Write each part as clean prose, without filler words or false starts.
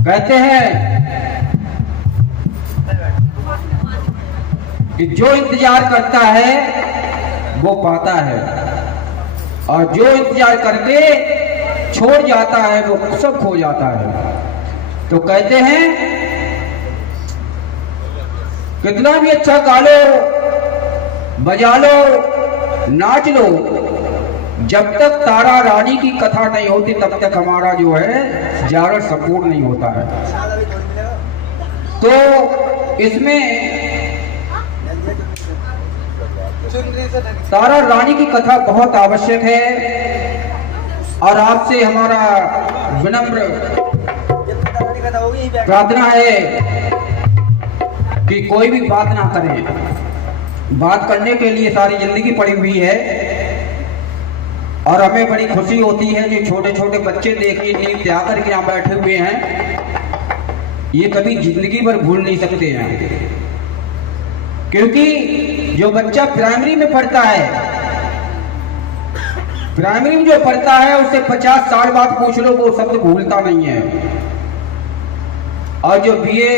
कहते हैं कि जो इंतजार करता है वो पाता है, और जो इंतजार करके छोड़ जाता है वो सब खो जाता है। तो कहते हैं कितना भी अच्छा गा लो, बजा लो, नाच लो, जब तक तारा रानी की कथा नहीं होती तब तक हमारा जो है जागरण संपूर्ण नहीं होता है। तो इसमें तारा रानी की कथा बहुत आवश्यक है, और आपसे हमारा विनम्र प्रार्थना है कि कोई भी बात ना करें। बात करने के लिए सारी जिंदगी पड़ी हुई है, और हमें बड़ी खुशी होती है जो छोटे छोटे बच्चे देखिए नींद से आकर के यहाँ बैठे हुए हैं, ये कभी जिंदगी भर भूल नहीं सकते हैं। क्योंकि जो बच्चा प्राइमरी में पढ़ता है, प्राइमरी में जो पढ़ता है उसे 50 साल बाद पूछ लो वो शब्द भूलता नहीं है, और जो बीए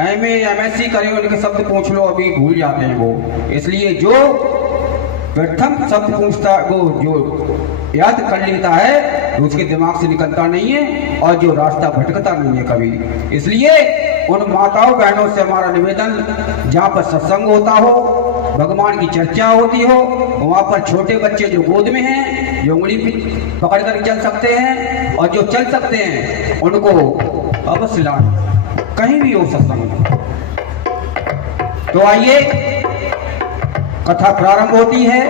एमए एमएससी करे उनके शब्द पूछ लो अभी भूल जाते हैं वो। इसलिए जो प्रथम शब्द पूछता वो जो याद कर लेता है उसके दिमाग से निकलता नहीं है, और जो रास्ता भटकता नहीं है कभी। इसलिए उन माताओं बहनों से हमारा निवेदन, जहाँ पर सत्संग होता हो, भगवान की चर्चा होती हो, वहाँ पर छोटे बच्चे जो गोद में हैं, जो उंगली पकड़ कर चल सकते हैं, और जो चल सकते हैं उनको अवश्य लाना, कहीं भी हो सत्संग। तो आइए कथा प्रारंभ होती है।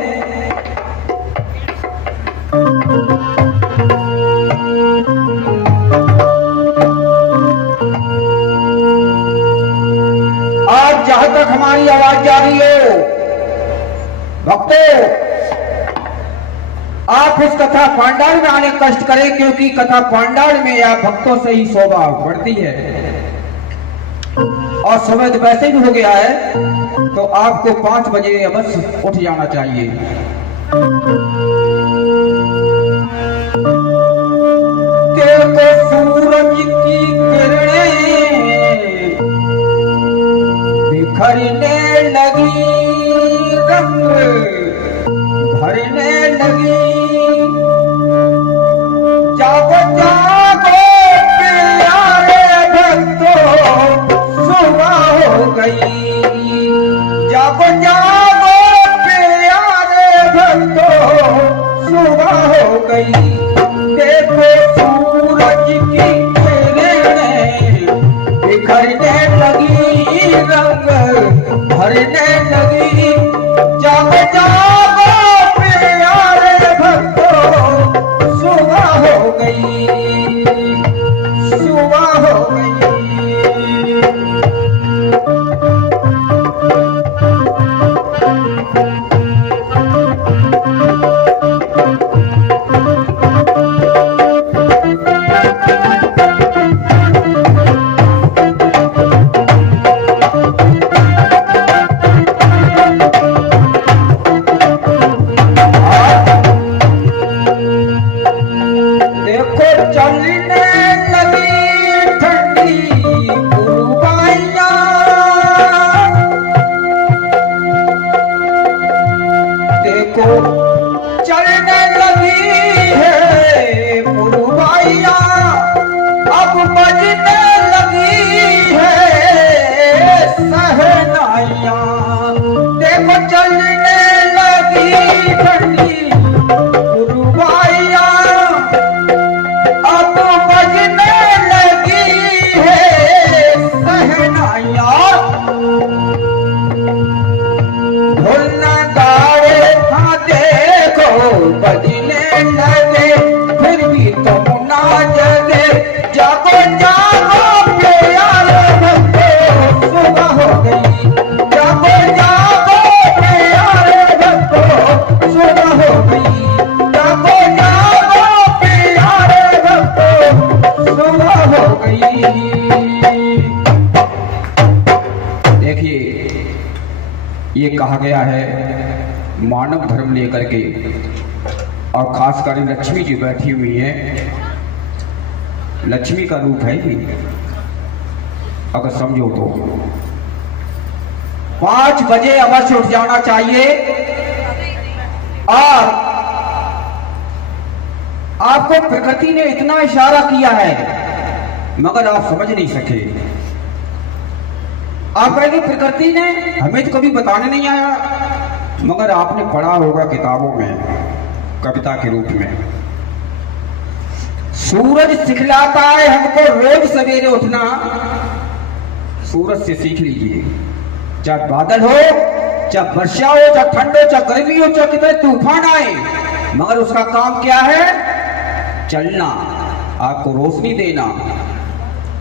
आज जहां तक हमारी आवाज जा रही हो भक्तों, आप इस कथा पांडाल में आने कष्ट करें, क्योंकि कथा पांडाल में या भक्तों से ही शोभा बढ़ती है, और समय तो वैसे भी हो गया है, तो आपको 5 बजे अवश्य उठ जाना चाहिए। देखो सूरज की किरणें बिखरने लगी, रंग भरने लगी, जागो जागो प्यारे भक्तों सुबह हो गई, जागो जागो प्यारे भक्तों सुबह हो गई। देखो सूरज की किरणें बिखरने लगी, रंग भरने लगी, जागो जागो प्यारे भक्तों सुबह हो गई, सुबह हो गई। ये कहा गया है मानव धर्म लेकर के, और खासकर लक्ष्मी जी बैठी हुई है, लक्ष्मी का रूप है ये, अगर समझो तो। 5 बजे अवश्य उठ जाना चाहिए और आपको प्रकृति ने इतना इशारा किया है मगर आप समझ नहीं सके। आप कहेंगे प्रकृति ने हमें तो कभी बताने नहीं आया, मगर आपने पढ़ा होगा किताबों में कविता के रूप में। सूरज सिखलाता है हमको रोज सवेरे उठना, सूरज से सीख लीजिए। चाहे बादल हो, चाहे वर्षा हो, चाहे ठंड हो, चाहे गर्मी हो, चाहे कितने तूफान आए, मगर उसका काम क्या है? चलना, आपको रोशनी देना।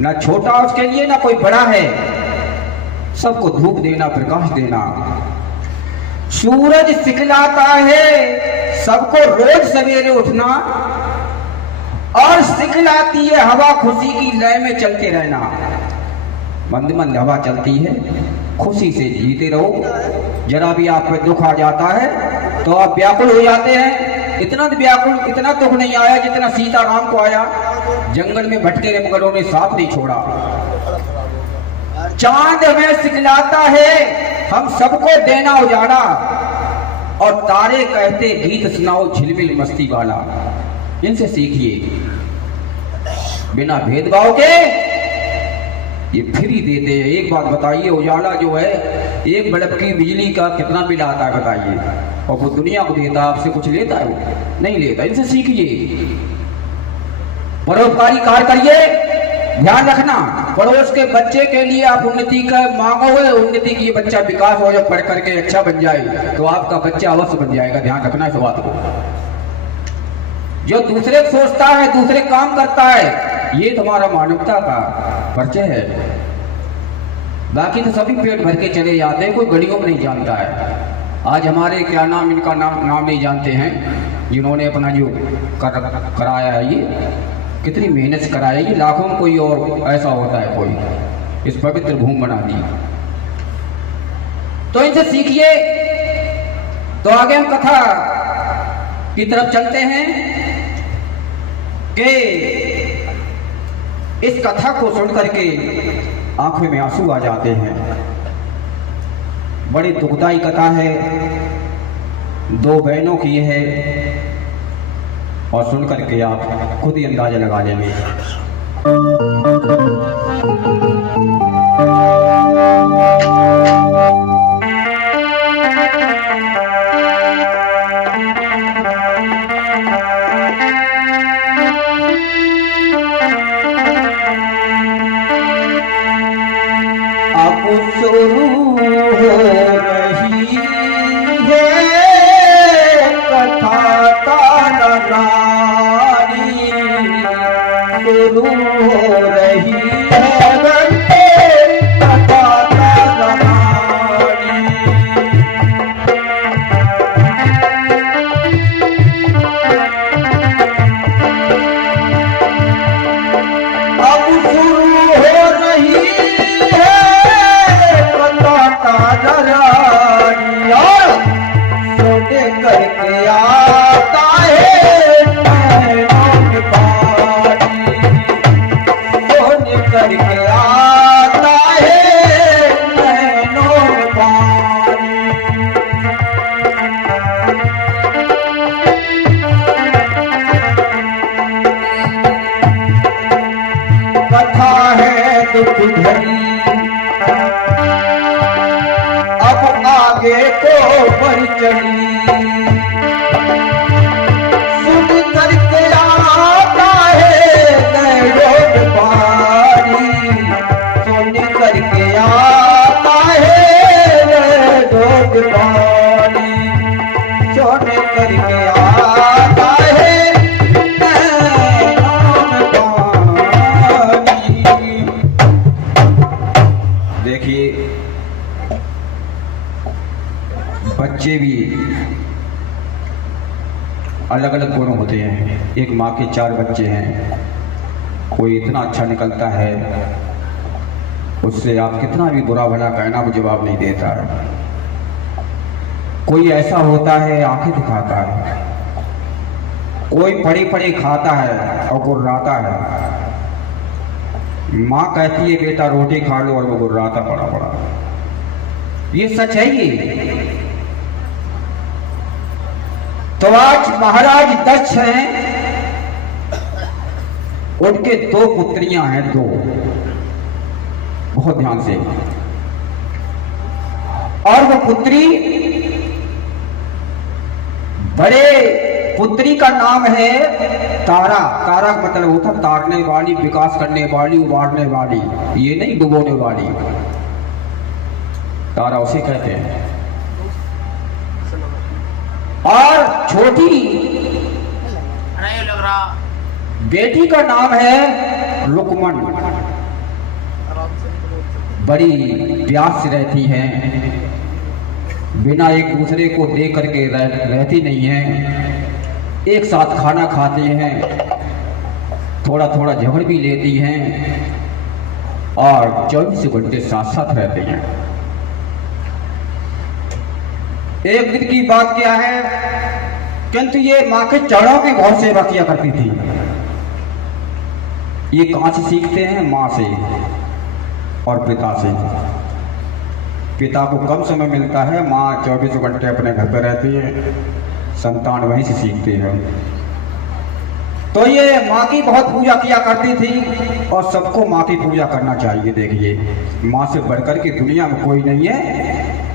ना छोटा उसके लिए ना कोई बड़ा है, सबको धूप देना, प्रकाश देना। सूरज सिखलाता है सबको रोज सवेरे उठना और सिखलाती है हवा खुशी की लय में चलते रहना। मंद मंद हवा चलती है, खुशी से जीते रहो। जरा भी आप पे दुख आ जाता है तो आप व्याकुल हो जाते हैं। इतना व्याकुल, इतना दुख नहीं आया जितना सीता राम को आया। जंगल में भटके रहे मगर उन्हें साथ नहीं छोड़ा। चांद हमें सिखलाता है हम सबको देना उजाड़ा और तारे कहते गीत सुनाओ झिलमिल मस्ती वाला। इनसे सीखिए, बिना भेदभाव के ये फ्री देते हैं। एक बात बताइए, उजाला जो है एक बल्ब की बिजली का कितना बिल आता है बताइए, और वो दुनिया को देता, आपसे कुछ लेता है? वो नहीं लेता। इनसे सीखिए, परोपकारी कार्य करिए। ध्यान रखना, पड़ोस के बच्चे के लिए आप उन्नति का मांगोगे, उन्नति की बच्चा विकास हो जाए, पढ़ करके अच्छा बन जाए तो आपका बच्चा अवश्य बन जाएगा। ध्यान रखना इस बात को। जो दूसरे को सोचता है, दूसरे काम करता है, ये तुम्हारा मानवता का परिचय है। बाकी तो सभी पेट भर के चले जाते हैं, कोई गलियों में नहीं जानता है। आज हमारे क्या नाम, इनका नाम नहीं जानते हैं, जिन्होंने अपना जो कराया है, ये कितनी मेहनत से कराया है। ये लाखों में कोई और ऐसा होता है कोई इस पवित्र भूमि बना दी। तो इनसे सीखिए। तो आगे हम कथा की तरफ चलते हैं कि इस कथा को सुन करके आंखों में आंसू आ जाते हैं। बड़ी दुखदाई कथा है, 2 बहनों की है, और सुन करके आप खुद ही अंदाजा लगा लेंगे। अब शुरू हो रही है कथा तारानी, शुरू हो रही है कथा तारानी। अब शुरू हो रही सोने करके आता है नैनों पानी, सोने करके आता है नैनों पानी। कथा है दुख भरी, आगे को बढ़ चली, सुन करके आता है नैनों पानी, सुन करके आता है नैनों पानी, सुन करके आता है नैनों पानी। देखिए, बच्चे भी अलग अलग गुण होते हैं। एक माँ के 4 बच्चे हैं, कोई इतना अच्छा निकलता है, उससे आप कितना भी बुरा भला कहना वो जवाब नहीं देता है। कोई ऐसा होता है आंखें दिखाता है, कोई पड़े पड़े खाता है और गुर्राता है, माँ कहती है बेटा रोटी खा लो, और वो गुर्राता पड़ा पड़ा। ये सच है ये। तो आज महाराज दक्ष हैं, उनके 2 पुत्रियां हैं, 2। बहुत ध्यान से। और वो पुत्री, बड़े पुत्री का नाम है तारा। तारा का मतलब होता तारने वाली, विकास करने वाली, उबारने वाली, ये नहीं डुबोने वाली। तारा उसे कहते हैं। और छोटी बेटी का नाम है लुकमन। बड़ी प्यास से रहती हैं, बिना एक दूसरे को देख करके रहती नहीं हैं। एक साथ खाना खाते हैं, थोड़ा थोड़ा झगड़ भी लेती हैं, और 24 घंटे साथ साथ रहते हैं। एक दिन की बात क्या है, किंतु ये माँ के चरणों की बहुत सेवा किया करती थी। ये कहाँ से सीखते हैं? माँ से और पिता से। पिता को कम समय मिलता है, माँ 24 घंटे अपने घर पर रहती है, संतान वहीं से सीखते हैं। तो ये माँ की बहुत पूजा किया करती थी, और सबको माँ की पूजा करना चाहिए। देखिए, माँ से बढ़कर के दुनिया में कोई नहीं है।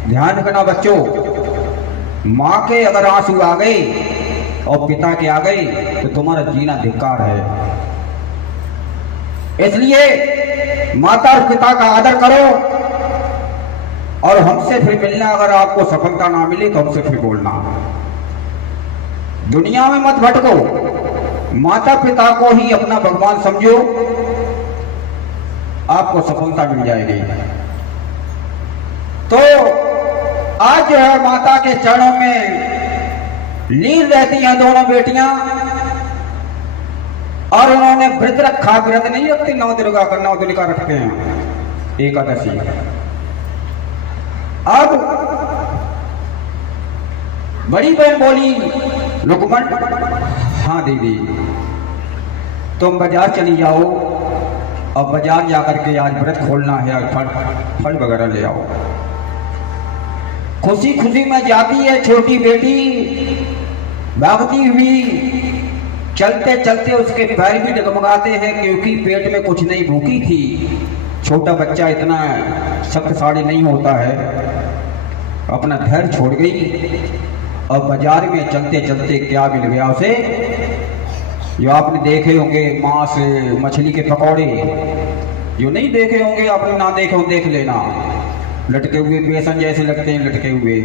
ध्यान रखना बच्चों, माँ के अगर आंसू आ गए और पिता के आ गए तो तुम्हारा जीना धिक्कार है। इसलिए माता और पिता का आदर करो, और हमसे फिर मिलना, अगर आपको सफलता ना मिले तो हमसे फिर बोलना। दुनिया में मत भटको, माता पिता को ही अपना भगवान समझो, आपको सफलता मिल जाएगी। तो आज जो है माता के चरणों में लीन रहती हैं दोनों बेटियां, और उन्होंने व्रत रखा। व्रत नहीं रखती, 9 दुर्गा का 9 दुर्गा रखते हैं, एकादशी। अब बड़ी बहन बोली, लुकमन, हाँ दीदी, तुम बाजार चली जाओ, और बाजार जाकर के आज व्रत खोलना है, फल वगैरह ले आओ। खुशी खुशी में जाती है छोटी बेटी, भागती हुई। चलते चलते उसके पैर भी डगमगाते हैं, क्योंकि पेट में कुछ नहीं, भूखी थी। छोटा बच्चा इतना शक्तिशाली नहीं होता है। अपना धैर्य छोड़ गई, और बाजार में चलते चलते क्या मिल गया उसे, जो आपने देखे होंगे मांस, मछली के पकौड़े, जो नहीं देखे होंगे आपने, ना देखे हो देख लेना, लटके हुए बेसन जैसे लगते हैं, लटके हुए।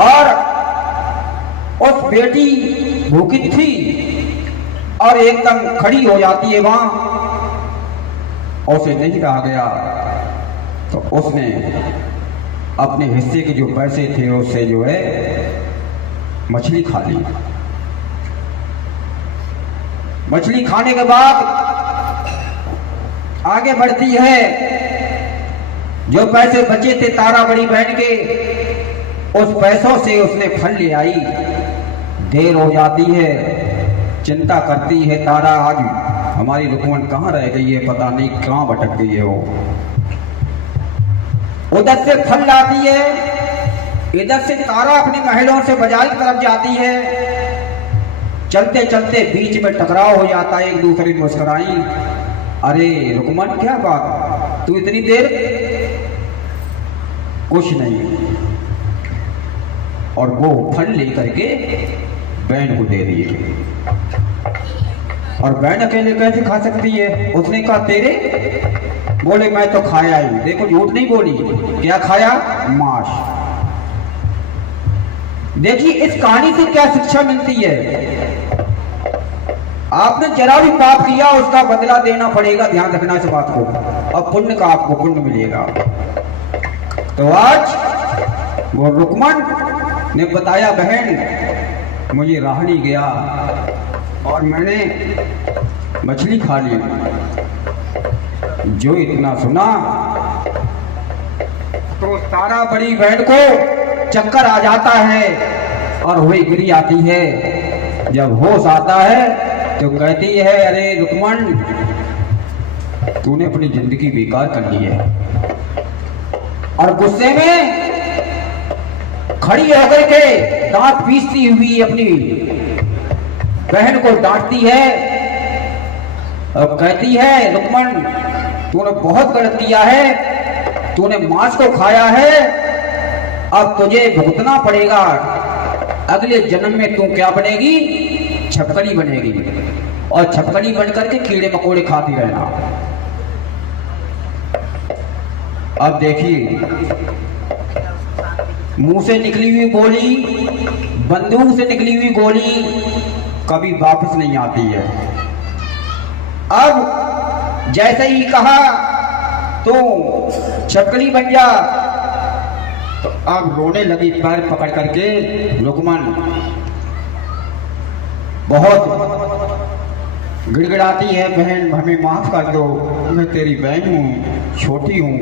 और उस बेटी भूखी थी, और एकदम खड़ी हो जाती है वहां, उसे नहीं रहा गया, तो उसने अपने हिस्से के जो पैसे थे उससे जो है मछली खा ली। मछली खाने के बाद आगे बढ़ती है। जो पैसे बचे थे तारा बड़ी बहन के, उस पैसों से उसने फल ले आई। देर हो जाती है, चिंता करती है तारा, आज हमारी लुकमन कहाँ रह गई है, पता नहीं कहाँ भटक गई है वो। उधर से फल लाती है, इधर से तारा अपने महलों से बाजार की तरफ जाती है। चलते चलते बीच में टकराव हो जाता है, एक दूसरे की मुस्कुराई, अरे लुकमन क्या बात, तू इतनी देर? कुछ नहीं। और वो फल लेकर के बहन को दे दिए। और बहन अकेले कैसे खा सकती है? उसने कहा तेरे? बोले मैं तो खाया ही। देखो झूठ नहीं बोली, क्या खाया? मांस। देखिए इस कहानी से क्या शिक्षा मिलती है। आपने जरा भी पाप किया उसका बदला देना पड़ेगा, ध्यान रखना इस बात को, और पुण्य का आपको पुण्य मिलेगा। तो आज वो लुकमन ने बताया बहन मुझे राह नहीं गया और मैंने मछली खा ली। जो इतना सुना तो तारा बड़ी बहन को चक्कर आ जाता है और वही गिरी आती है। जब होश आता है तो कहती है अरे लुकमन तूने अपनी जिंदगी बेकार कर ली है। और गुस्से में खड़ी होकर के दांत पीसती हुई अपनी बहन को डांटती है और कहती है, लुकमान तूने बहुत गलत किया है, तूने मांस को खाया है, अब तुझे भुगतना पड़ेगा। अगले जन्म में तू क्या बनेगी? छपकली बनेगी, और छपकली बन करके कीड़े मकोड़े खाती रहना। अब देखिए, मुंह से निकली हुई गोली, बंदूक से निकली हुई गोली कभी वापस नहीं आती है। अब जैसे ही कहा तो छपकली बन जा, तो अब रोने लगी पैर पकड़ करके। लुकमान बहुत गिड़गिड़ाती है, बहन हमें माफ कर दो, मैं तेरी बहन हूँ, छोटी हूँ।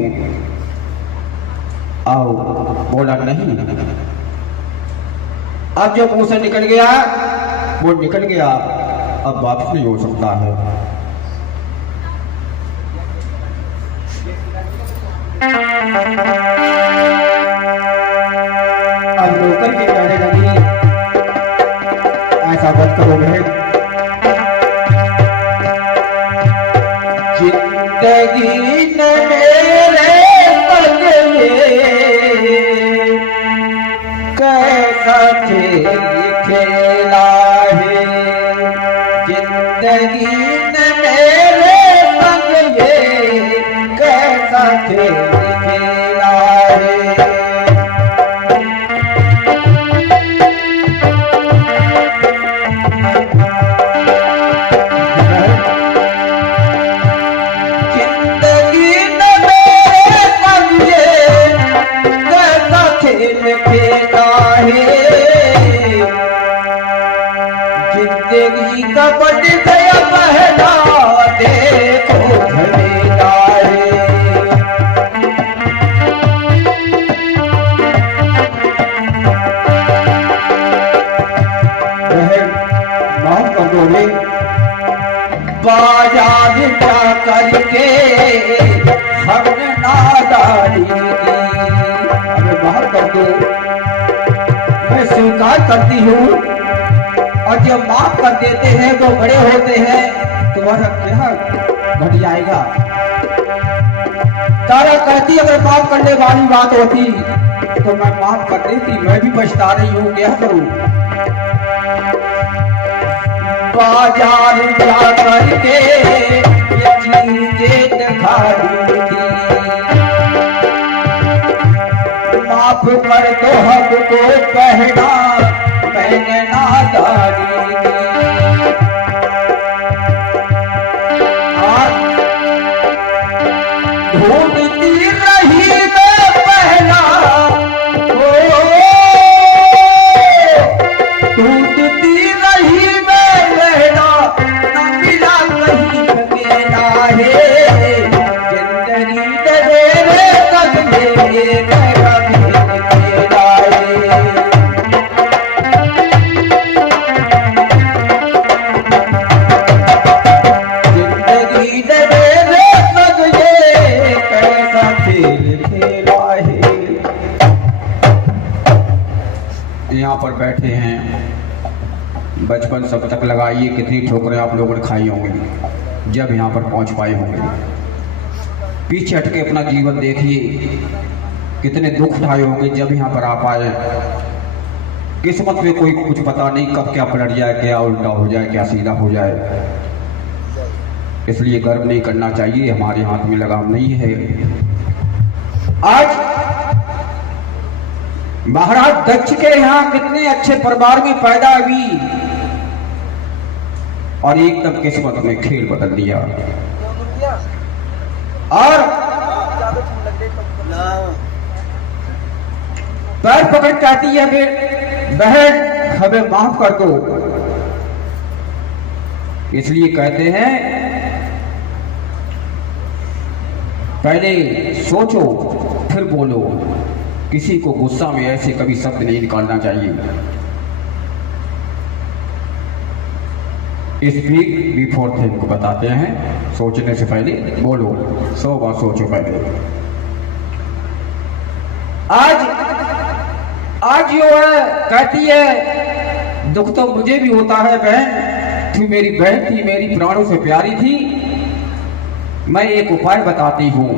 आओ, बोला नहीं। अब जो मुंह से निकल गया वो निकल गया, अब वापस नहीं हो सकता है। अब नौकर की कहने लगी, ऐसा मत करो बहन, जिंदगी ने मेरे पगले कैसा खेल खेला है, जिंदगी ने मेरे पगले कैसा खेल खेला है। जिंदगी का बट गया पहला, देखो झमेला है। माफ कर दो रे, बाजार जा करके हमने नादानी की, हमें बाहर कर दो, मैं स्वीकार करती हूँ। और जब माफ कर देते हैं तो बड़े होते हैं, तुम्हारा क्या घट जाएगा। तारा कहती अगर माफ करने वाली बात होती तो मैं माफ कर देती, मैं भी पछता रही हूँ, क्या करूँ। बाजार जा करके ये चीजें दिखा दी थी, माफ कर दो हमको पहना मैंने नादानी की। ढूंढती रही मैं पहला, ढूंढती रही मैं पहला, न मिला कहीं अकेला है। जिंदगी तेरे कदमे मेरा भी अकेला है। यहाँ पर बैठे हैं, बचपन सब तक लगाइए, कितनी ठोकरें आप लोगों ने खाई होंगी जब यहाँ पर पहुँच पाए होंगे। पीछे हटके अपना जीवन देखिए, कितने दुख उठाए होंगे जब यहाँ पर आ पाए। किस्मत में कोई कुछ पता नहीं कब क्या पलट जाए, क्या उल्टा हो जाए, क्या सीधा हो जाए। इसलिए गर्व नहीं करना चाहिए, हमारे हाथ में लगाम नहीं है। आज महाराज दक्ष के यहाँ कितने अच्छे परिवार में पैदा हुई और एकदम किस्मत में खेल बदल दिया। और पैर पकड़ चाहती है फिर, बहन हमें माफ कर दो। इसलिए कहते हैं पहले सोचो फिर बोलो। किसी को गुस्सा में ऐसे कभी शब्द नहीं निकालना चाहिए। स्पीक बिफोर थिंक को बताते हैं, सोचने से पहले बोलो, 100 बार सोचो पहले। आज जो है कहती है दुख तो मुझे भी होता है बहन, तू मेरी बहन थी, मेरी प्राणों से प्यारी थी, मैं एक उपाय बताती हूं।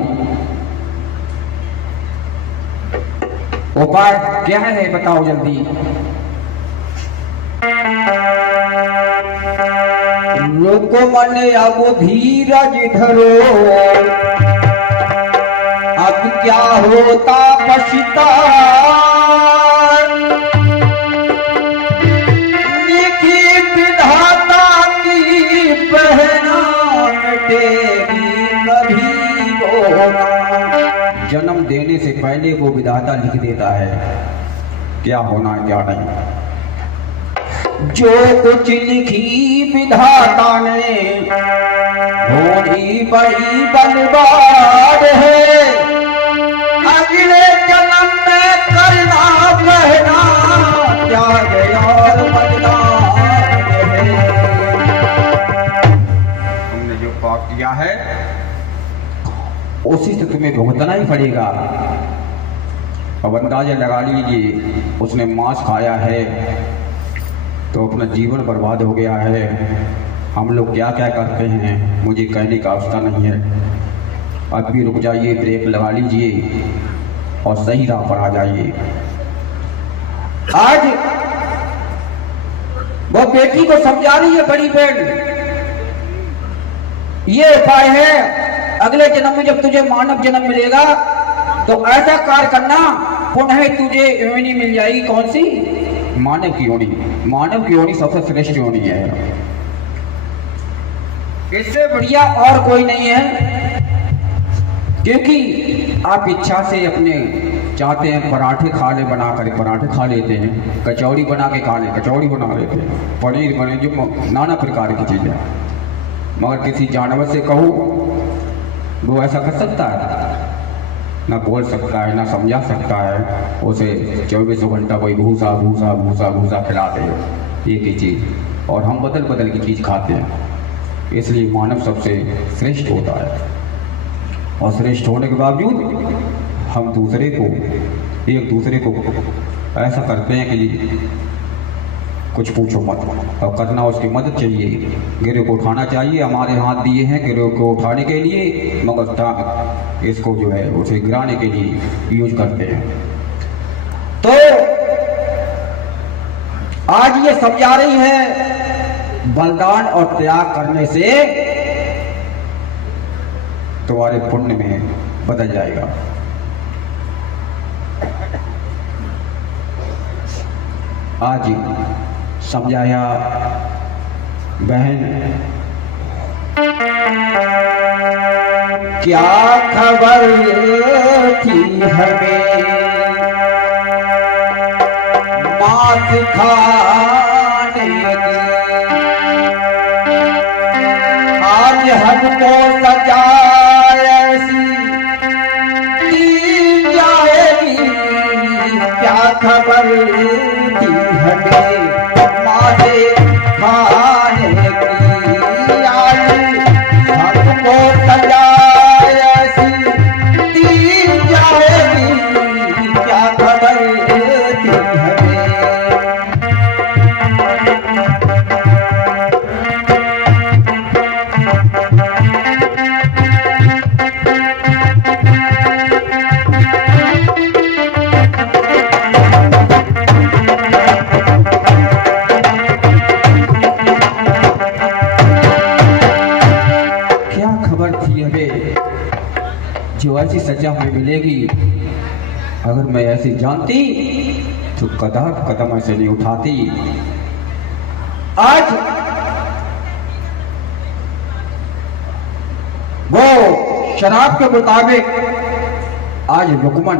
उपाय क्या है बताओ जल्दी। लोको मन अब धीरज धरो, अब क्या होता पछता, लिखी विधाता की पहना मिटेगी कभी वो ना। जन्म देने से पहले वो विधाता लिख देता है क्या होना है क्या नहीं। जो कुछ लिखी विधाता ने होनी बड़ी बर्बाद है, अगले जन्म में करना कहना क्या और बदनाम है। तुमने जो पाप किया है उसी से तुम्हें भुगतना ही पड़ेगा। अब अंदाजा लगा लीजिए, उसने मांस खाया है तो अपना जीवन बर्बाद हो गया है। हम लोग क्या क्या करते हैं मुझे कहने का अवस्था नहीं है। अब भी रुक जाइए, ब्रेक लगा लीजिए और सही राह पर आ जाइए। आज वो बेटी को समझा रही है बड़ी बहन, ये उपाय है, अगले जन्म में जब तुझे मानव जन्म मिलेगा तो ऐसा कार्य करना, पुनः तुझे योनि मिल जाएगी। कौन सी? मानव की योनि। मानव की योनि सबसे श्रेष्ठ योनि है, इससे बढ़िया और कोई नहीं है। क्योंकि आप इच्छा से अपने चाहते हैं पराठे खा ले, बना कर पराठे खा लेते हैं, कचौड़ी बना के खा ले कचौड़ी बना लेते हैं, पनीर बने, जो नाना प्रकार की चीज़ें। मगर किसी जानवर से कहो वो ऐसा कर सकता है? ना बोल सकता है, ना समझा सकता है। उसे 24 घंटा कोई भूसा भूसा भूसा भूसा खिलाते हैं, एक ही चीज़, और हम बदल बदल की चीज़ खाते हैं। इसलिए मानव सबसे श्रेष्ठ होता है, और श्रेष्ठ होने के बावजूद हम दूसरे को, एक दूसरे को ऐसा करते हैं कि कुछ पूछो मत। और करना उसकी मदद चाहिए, गिरे को उठाना चाहिए। हमारे हाथ दिए हैं गिरे को उठाने के लिए, मगर इसको जो है उसे गिराने के लिए यूज करते हैं। तो आज ये समझा रही है बलिदान और त्याग करने से तुम्हारे पुण्य में बदल जाएगा। आज समझाया बहन, क्या खबर थी हमें मांस खाने की, आज हमको सजा ऐसी दी जाएगी। क्या खबर थी हमें मांस खाने की, आज हमको सजा ऐसी दी जाएगी। क्या खबर थी हमें। जो ऐसी सजा हमें मिलेगी, अगर मैं ऐसी जानती तो कदम ऐसे नहीं उठाती। आज वो शराब के मुताबिक आज रुकमन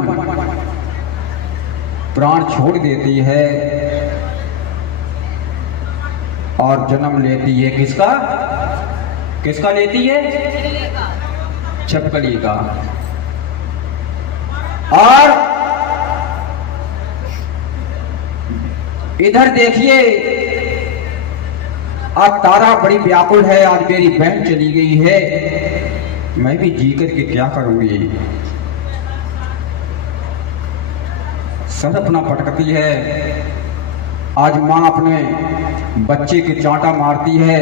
प्राण छोड़ देती है और जन्म लेती है किसका? किसका लेती है? छपकली का। और इधर देखिए आज तारा बड़ी व्याकुल है, आज मेरी बहन चली गई है, मैं भी जी करके क्या करूंगी। सर अपना पटकती है। आज माँ अपने बच्चे के चांटा मारती है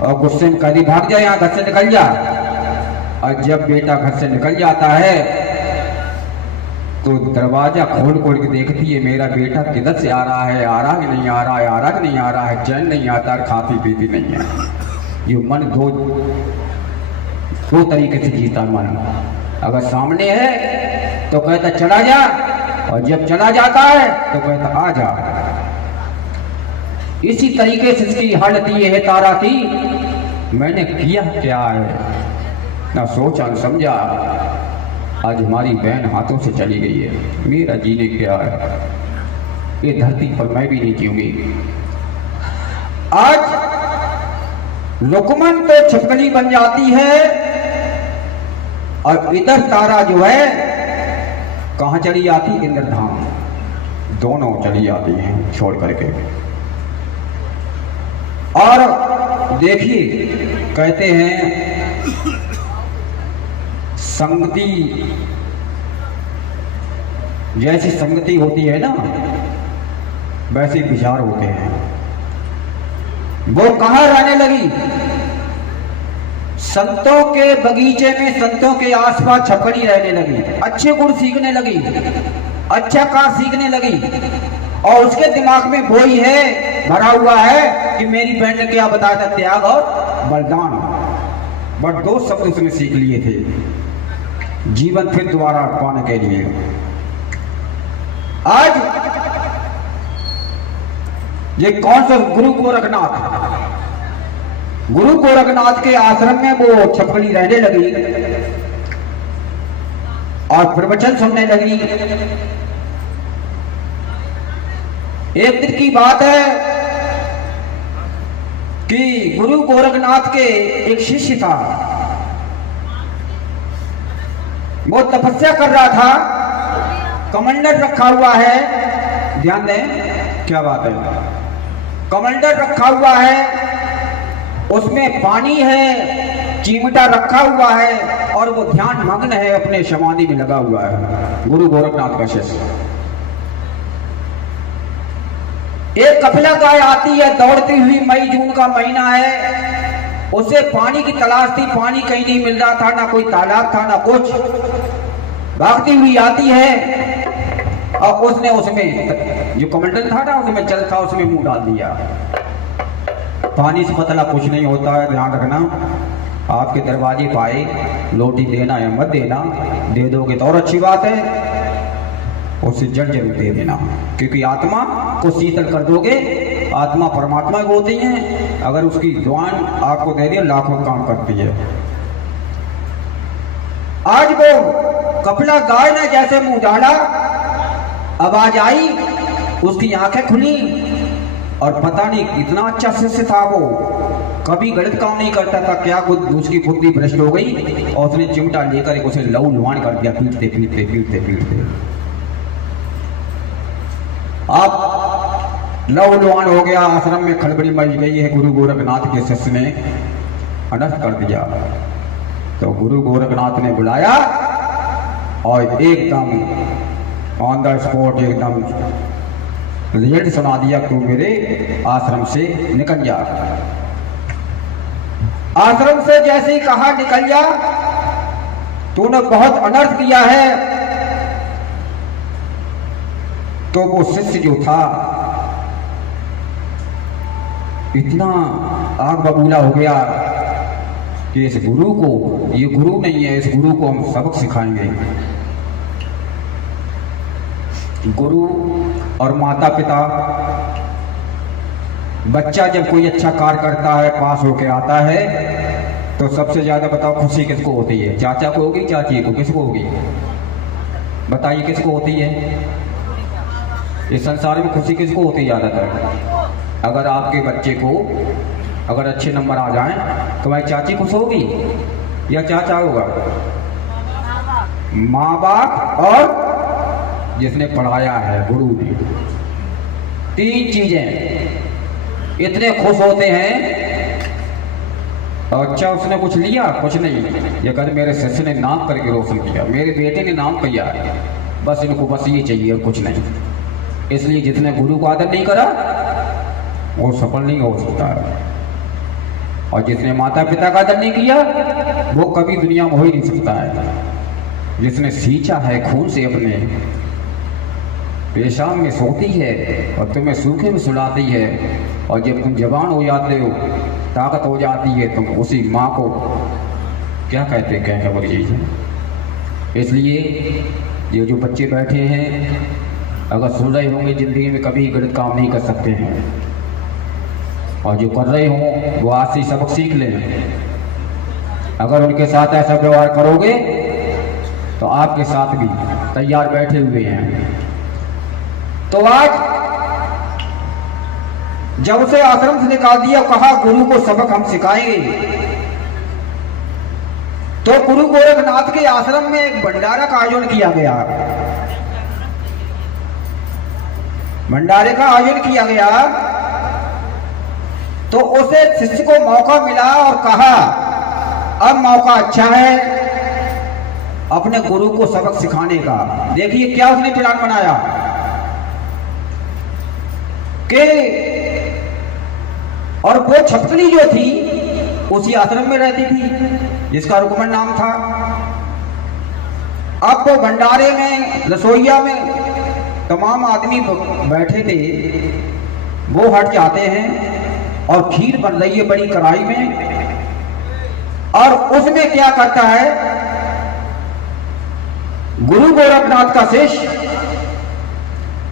और गुस्से में कहती भाग जा, यहाँ घर से निकल जा। और जब बेटा घर से निकल जाता है तो दरवाजा खोल खोल के देखती है मेरा बेटा किधर से आ रहा है, आ रहा कि नहीं आ रहा है, आ रहा कि नहीं आ रहा है। चैन नहीं आता, खाती पीती नहीं है। ये मन दो तरीके से जीता मन। अगर सामने है तो कहता चला जा, और जब चला जाता है तो कहता आ जा। इसी तरीके से इसकी हालत ये है तारा की। मैंने किया क्या है, ना सोचा न समझा, आज हमारी बहन हाथों से चली गई है, मेरा जीने क्या है, ये धरती पर मैं भी नहीं जीऊंगी। आज लुकमन तो छिपकली बन जाती है और इधर तारा जो है कहां चली जाती, इंद्रधाम। दोनों चली जाती हैं छोड़ करके। और देखिए कहते हैं संगति, जैसी संगति होती है ना वैसे विचार होते हैं। वो कहां रहने लगी, संतों के बगीचे में, संतों के आसपास छपड़ी रहने लगी, अच्छे गुण सीखने लगी, अच्छा कार सीखने लगी। और उसके दिमाग में वो ही है भरा हुआ है कि मेरी बहन ने क्या बताया था, त्याग और बलिदान। बट दो शब्द उसने सीख लिए थे जीवन फिर दोबारा पाने के लिए। आज ये कौन सा गुरु गोरखनाथ, गुरु गोरखनाथ के आश्रम में वो छपकली रहने लगी और प्रवचन सुनने लगी। एक दिन की बात है कि गुरु गोरखनाथ के एक शिष्य था, वो तपस्या कर रहा था, कमंडल रखा हुआ है, ध्यान दें क्या बात है, कमंडल रखा हुआ है, उसमें पानी है, चिमटा रखा हुआ है और वो ध्यान मग्न है, अपने समाधि में लगा हुआ है गुरु गोरखनाथ का शिष्य। एक कपिला गाय आती है दौड़ती हुई, मई जून का महीना है, उसे पानी की तलाश थी, पानी कहीं नहीं मिल रहा था, ना कोई तालाब था ना कुछ। भागती हुई आती है और उसने उसमें जो कमंडल था ना उसमें जल था, उसमें मुंह डाल दिया। पानी से पतला कुछ नहीं होता है, ध्यान रखना। आपके दरवाजे पाए लोटी देना या मत देना, दे दोगे तो और अच्छी बात है, उसे जल जरूर दे देना, क्योंकि आत्मा को शीतल कर दोगे। आत्मा परमात्मा होती है, अगर उसकी दुआन आपको दे दे लाखों काम करती है। आज वो कपिला गाय ने जैसे मुंह डाला, आवाज आई, उसकी आंखें खुली और पता नहीं कितना अच्छा शिष्य था वो, कभी गलत काम नहीं करता था, क्या उसकी बुद्धि भ्रष्ट हो गई और उसने चिमटा लेकर उसे लहू लुहान कर दिया, पीटते पीटते पीटते पीटते। आप लहू लुहान हो गया, आश्रम में खलबली मच गई है। गुरु गोरखनाथ के शिष्य ने अनर्थ कर दिया, तो गुरु गोरखनाथ ने बुलाया और एकदम ऑन द स्पॉट एकदम रिजल्ट सुना दिया, तू मेरे आश्रम से निकल जा। आश्रम से जैसे ही कहा निकल जा, तूने बहुत अनर्थ किया है। तो वो शिष्य जो था इतना आग बबूला हो गया कि इस गुरु को, ये गुरु नहीं है, इस गुरु को हम सबक सिखाएंगे। गुरु और माता पिता, बच्चा जब कोई अच्छा कार्य करता है, पास होके आता है, तो सबसे ज्यादा बताओ खुशी किसको होती है? चाचा को होगी, चाची को, किसको होगी? बताइए किसको होती है? इस संसार में खुशी किसको होती है ज्यादातर? अगर आपके बच्चे को अगर अच्छे नंबर आ जाएं तो भाई चाची खुश होगी या चाचा होगा? माँ बाप और जिसने पढ़ाया है, गुरु ने। तीन चीजें, इतने खुश होते हैं। अच्छा उसने कुछ लिया? कुछ नहीं। ये कहते मेरे शिष्य ने नाम करके रोशन किया, मेरे बेटे ने नाम किया, बस इनको बस ये चाहिए और कुछ नहीं। इसलिए जिसने गुरु को आदर नहीं करा वो सफल नहीं हो सकता है, और जिसने माता पिता का आदर नहीं किया वो कभी दुनिया में हो ही नहीं सकता है। जिसने सींचा है खून से अपने, पेशाब में सोती है और तुम्हें सूखे में सुलाती है, और जब तुम जवान हो जाते हो, ताकत हो जाती है, तुम उसी माँ को क्या कहते, क्या बोली चीज़ है। इसलिए ये जो बच्चे बैठे हैं, अगर सुन रहे होंगे जिंदगी में कभी गलत काम नहीं कर सकते हैं, और जो कर रहे हों वो आज से सबक सीख लें। अगर उनके साथ ऐसा व्यवहार करोगे तो आपके साथ भी तैयार बैठे हुए हैं। तो आज जब उसे आश्रम से निकाल दिया, कहा गुरु को सबक हम सिखाएंगे, तो गुरु गोरखनाथ के आश्रम में एक भंडारा का आयोजन किया गया। भंडारे का आयोजन किया गया तो उसे शिष्य को मौका मिला और कहा अब मौका अच्छा है अपने गुरु को सबक सिखाने का। देखिए क्या उसने प्लान बनाया कि, और वो छपकली जो थी उसी आश्रम में रहती थी जिसका रुकमन नाम था। अब वो भंडारे में, रसोईया में तमाम आदमी बैठे थे, वो हट जाते हैं और खीर बन रही है बड़ी कढ़ाई में, और उसमें क्या करता है गुरु गोरखनाथ का शिष्य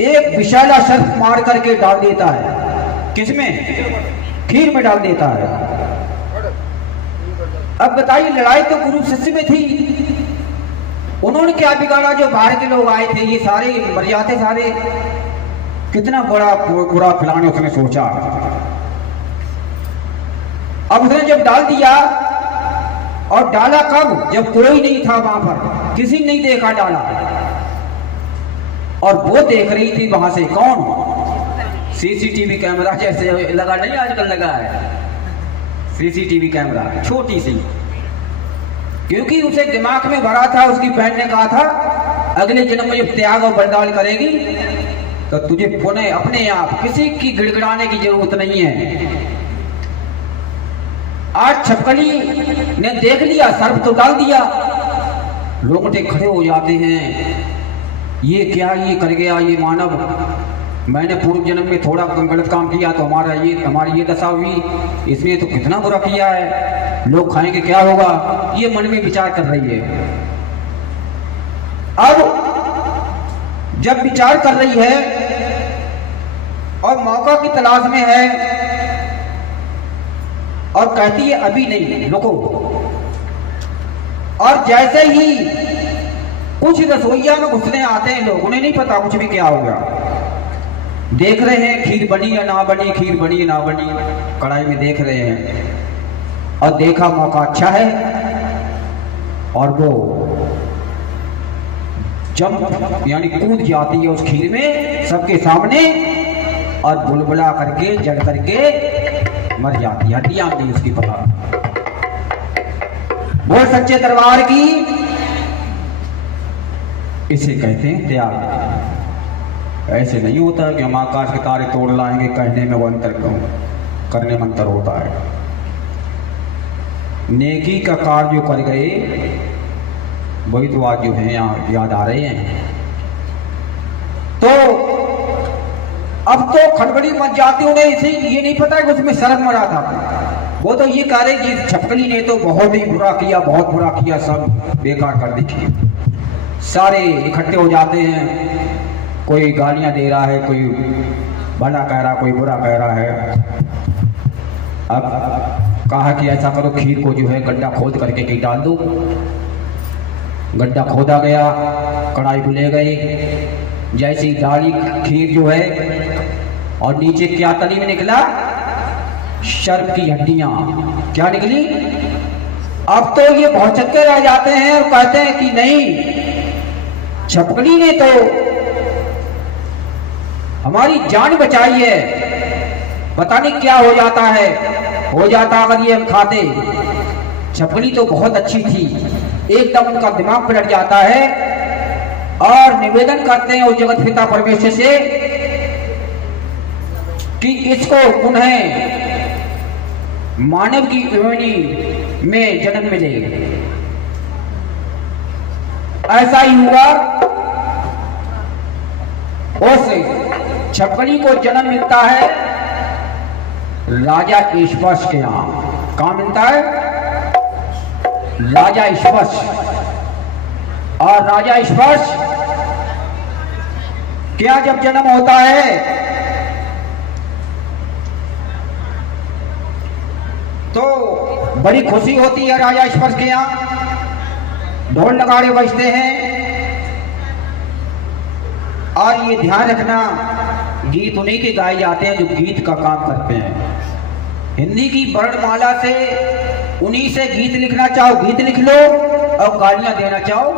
एक विशाला सर्प मार करके डाल देता है। किसमें? खीर में डाल देता है। अब बताइए, लड़ाई तो गुरु शिष्य में थी, उन्होंने क्या बिगाड़ा? जो बाहर के लोग आए थे ये सारे मर जाते सारे। कितना बड़ा बुरा प्लान उसने सोचा। अब उसने जब डाल दिया, और डाला कब? जब कोई नहीं था वहां पर, किसी ने नहीं देखा डाला, और वो देख रही थी वहां से। कौन? सीसीटीवी कैमरा जैसे लगा नहीं आजकल लगा है, सीसीटीवी कैमरा छोटी सी, क्योंकि उसे दिमाग में भरा था, उसकी बहन ने कहा था अगले जन्म में जब त्याग और बलिदान करेगी तो तुझे पुनः अपने आप किसी की गिड़गिड़ाने की जरूरत नहीं है। आज छपकली ने देख लिया, सर्प तो डाल दिया, रोंगटे खड़े हो जाते हैं। ये क्या ये कर गया ये मानव, मैंने पूर्व जन्म में थोड़ा गलत काम किया तो हमारी ये दशा हुई, इसने तो कितना बुरा किया है, लोग खाएंगे क्या होगा, ये मन में विचार कर रही है। अब जब विचार कर रही है और मौका की तलाश में है, और कहती है अभी नहीं, रुको। और जैसे ही कुछ रसोईया में घुसने आते हैं लोग, उन्हें नहीं पता कुछ भी क्या होगा, देख रहे हैं खीर बनी या ना बनी, खीर बनी या ना बनी, कढ़ाई में देख रहे हैं, और देखा मौका अच्छा है, और वो जंप यानी कूद जाती है उस खीर में सबके सामने, और बुलबुला करके जड़ करके मर जाती है। हड्डियां नहीं उसकी पता। बोल सच्चे दरबार की, इसे कहते हैं त्याग। ऐसे नहीं होता कि हम आकाश के तारे तोड़ लाएंगे, कहने में वो अंतर करने में अंतर होता है। नेकी का कार्य जो कर गए वही तो आज जो है यहाँ याद आ रहे हैं। तो अब तो खड़बड़ी मच जाती, उन्हें इसे ये नहीं पता कि उसमें शर्म मरा था। वो तो ये कह रहे कि छपकली ने तो बहुत ही बुरा किया, बहुत बुरा किया, सब बेकार कर दी। सारे इकट्ठे हो जाते हैं, कोई गालियां दे रहा है, कोई भला कह रहा, कोई बुरा कह रहा है। अब कहा कि ऐसा करो, खीर को जो है गड्ढा खोद करके कहीं डाल दो। गड्ढा खोदा गया, कढ़ाई को ले गए, जैसी डाली खीर जो है, और नीचे क्या तली में निकला? सर्प की हड्डियां। क्या निकली? अब तो ये बहुत चक्के रह जाते हैं और कहते हैं कि नहीं, छपकली ने तो हमारी जान बचाई है, पता नहीं क्या हो जाता है, हो जाता अगर ये हम खाते। छपली तो बहुत अच्छी थी, एकदम उनका दिमाग पलट जाता है और निवेदन करते हैं उस जगत पिता परमेश्वर से कि इसको पुनः मानव की योनि में जन्म मिले। ऐसा ही हुआ, उस छपली को जन्म मिलता है राजा ईश्वश के यहां। कहां मिलता है? राजा ईश्वश। और राजा ईश्वश क्या जब जन्म होता है तो बड़ी खुशी होती है राजा ईश्वर के यहां, ढोल नगाड़े बजते हैं। और ये ध्यान रखना, गीत उन्हीं के गाए जाते हैं जो गीत का काम करते हैं। हिंदी की वर्णमाला से उन्हीं से गीत लिखना चाहो गीत लिख लो, और गालियां देना चाहो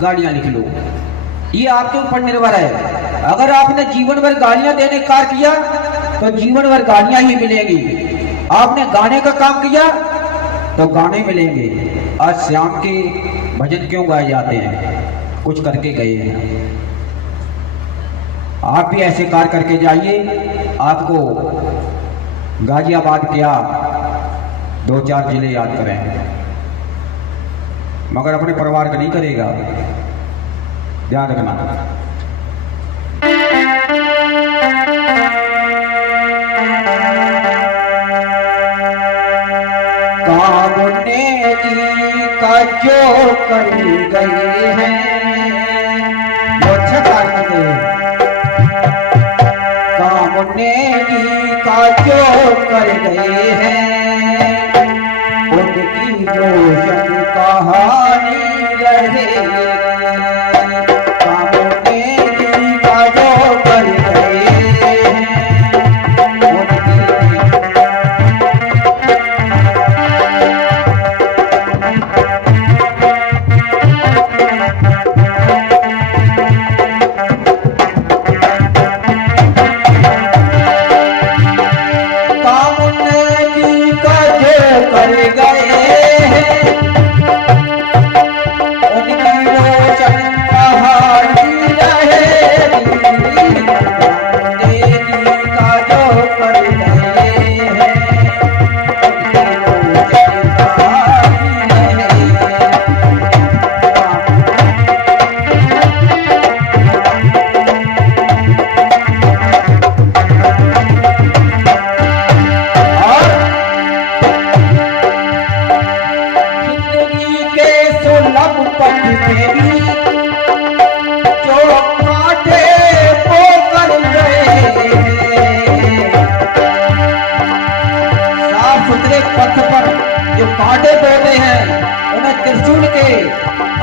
गालियां लिख लो। ये आपके ऊपर निर्भर है। अगर आपने जीवन भर गालियां देने का कार्य किया तो जीवन भर गालियां ही मिलेंगी। आपने गाने का काम किया तो गाने मिलेंगे। आज श्याम के भजन क्यों गाए जाते हैं? कुछ करके गए हैं। आप भी ऐसे कार्य करके जाइए, आपको गाजियाबाद क्या 2-4 जिले याद करें, मगर अपने परिवार का नहीं करेगा। ध्यान रखना। कामुने की का जो कर गई है, वो अच्छा कार्य कर गए। कामुने की का जो कर गए हैं, उनकी रोशन कहानी रहेगी।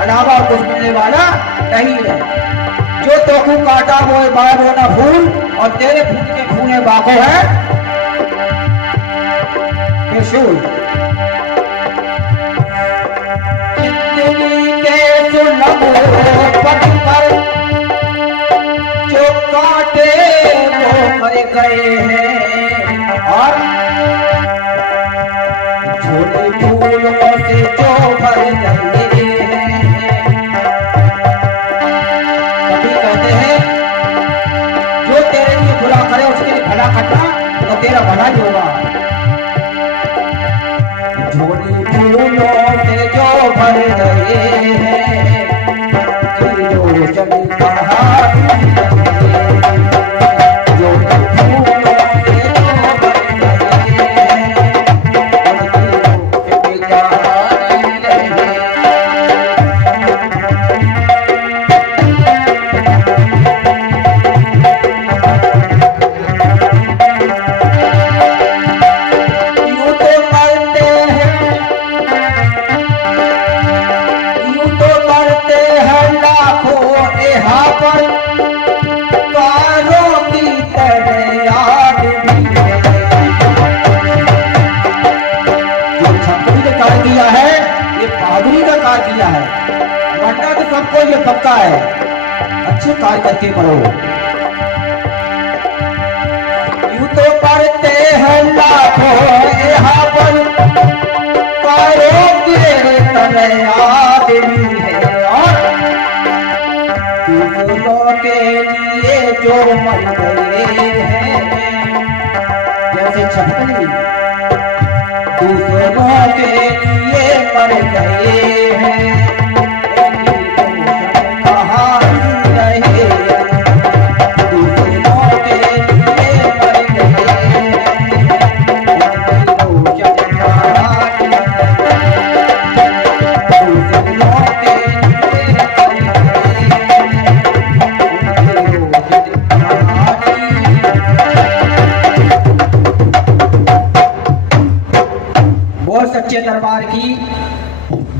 अलावा कुछ मिलने वाला नहीं है। जो तोखू काटा वो बार होना फूल, और तेरे फूल के फूले बाको है त्रिशूल। के सुलभ पथ पर जो काटे वो मर गए हैं, और झोले फूलों से जो भर गए। तो तेरा भला ही होगा। झोली फूलों से जो भर गए हैं, जो चली पहाड़ी जो फूलों से जो भर गए हैं, उनकी कहानी रहे। किया है, वरना तो सबको ये पक्का है। अच्छे कार्य करके बढ़ो। यूं तो पढ़ते हैं लाखों यहाँ पर, करो तेरे तले आदमी है, और दूसरों के लिए जो मर गए हैं, जैसे छपकली दूसरों के लिए मर गए हैं, सच्चे दरबार की।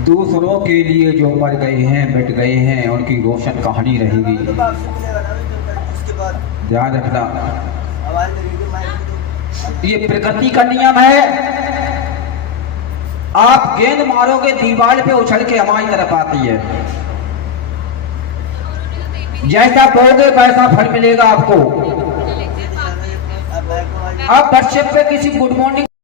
दूसरों के लिए जो मर गए हैं, मिट गए हैं, उनकी रोशन कहानी रहेगी। ध्यान रखना, ये प्रकृति का नियम है। आप गेंद मारोगे दीवार पे उछल के हमारी तरफ आती है, जैसा बोलोगे वैसा फल मिलेगा आपको। आप व्हाट्सएप पे किसी गुड मॉर्निंग